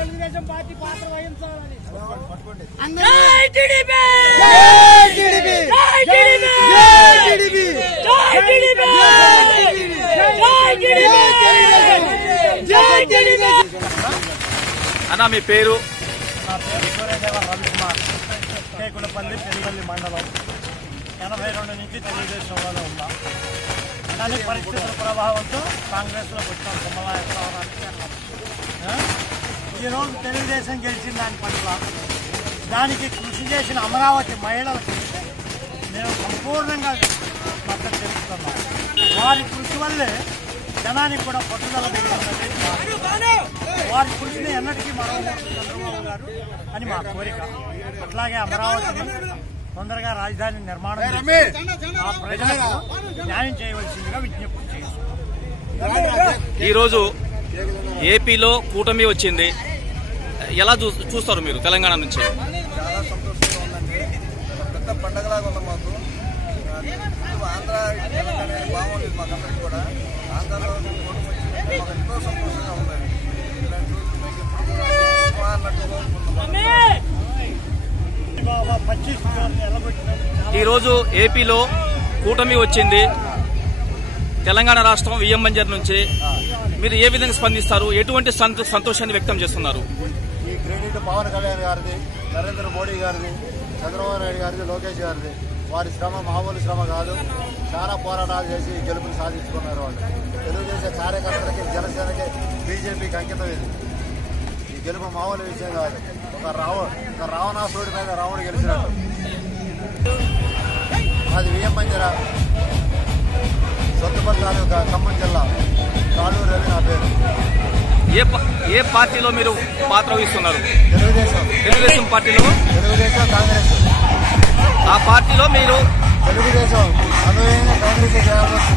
Telugu Desam party పాత్ర వహించాలని అన్న మీ పేరు? నా పేరు సూర్యదేవ రవికుమార్, కేకులపల్లి పెరుగల్లి మండలం. 82 నుంచి తెలుగుదేశంలోనే ఉన్నా. కానీ పరిస్థితుల ప్రభావంతో కాంగ్రెస్లోకి వచ్చాం. కుమ్మలాయకరావడానికి ఈరోజు తెలుగుదేశం గెలిచిన దాని పట్ల దానికి కృషి చేసిన అమరావతి మహిళలకు మేము సంపూర్ణంగా మద్దతు తెలుపుతున్నాం. వారి కృషి వల్లే జనానికి కూడా పట్టుదల పెరిగినది. వారి కృషిని ఎన్నటికీ మరవకూడదు చంద్రబాబు గారు అని మా కోరిక. అట్లాగే అమరావతిని తొందరగా రాజధాని నిర్మాణం ఆ ప్రజలకు న్యాయం చేయవలసిందిగా విజ్ఞప్తి చేస్తున్నాం. ఈరోజు ఏపీలో కూటమి వచ్చింది, ఎలా చూస్తారు మీరు తెలంగాణ నుంచి? చాలా సంతోషంగా ఉందండి. పెద్ద పండగలాగా ఉంది మాకు. ఆంధ్ర తెలంగాణ బాగుంది మాకందరికి కూడా. ఆంధ్రలో మాకు ఎంతో సంతోషంగా ఉందండి. ఇలాంటి రోజులు మీకు ఈరోజు ఏపీలో కూటమి వచ్చింది, తెలంగాణ రాష్ట్రం విఎం బంజర్ నుంచి. మీరు ఏ విధంగా స్పందిస్తారు? ఎటువంటి సంతోషాన్ని వ్యక్తం చేస్తున్నారు? ఈ క్రెడిట్ పవన్ కళ్యాణ్ గారిది, నరేంద్ర మోడీ గారిది, చంద్రబాబు నాయుడు గారిది, లోకేష్ గారిది. వారి శ్రమ మామూలు శ్రమ కాదు. చాలా పోరాటాలు చేసి గెలుపుని సాధించుకున్నారు వాళ్ళు. తెలుగుదేశం కార్యకర్తలకి, జనసేనకి, బీజేపీకి అంకితం ఇది. ఈ గెలుపు మామూలు విషయం కాదు. ఒక రావణాసురుడి మీద రావణుడు గెలిచినట్టు. అది విఎం బంజర, సొంతపల్లి తాలూకా, ఖమ్మం జిల్లా, కాళూరు రవి నా పేరు. ఏ పార్టీలో మీరు పాత్ర వహిస్తున్నారు? తెలుగుదేశం పార్టీలో. తెలుగుదేశం, కాంగ్రెస్. ఆ పార్టీలో మీరు తెలుగుదేశం అనువైన కాంగ్రెస్ చేయాల్సి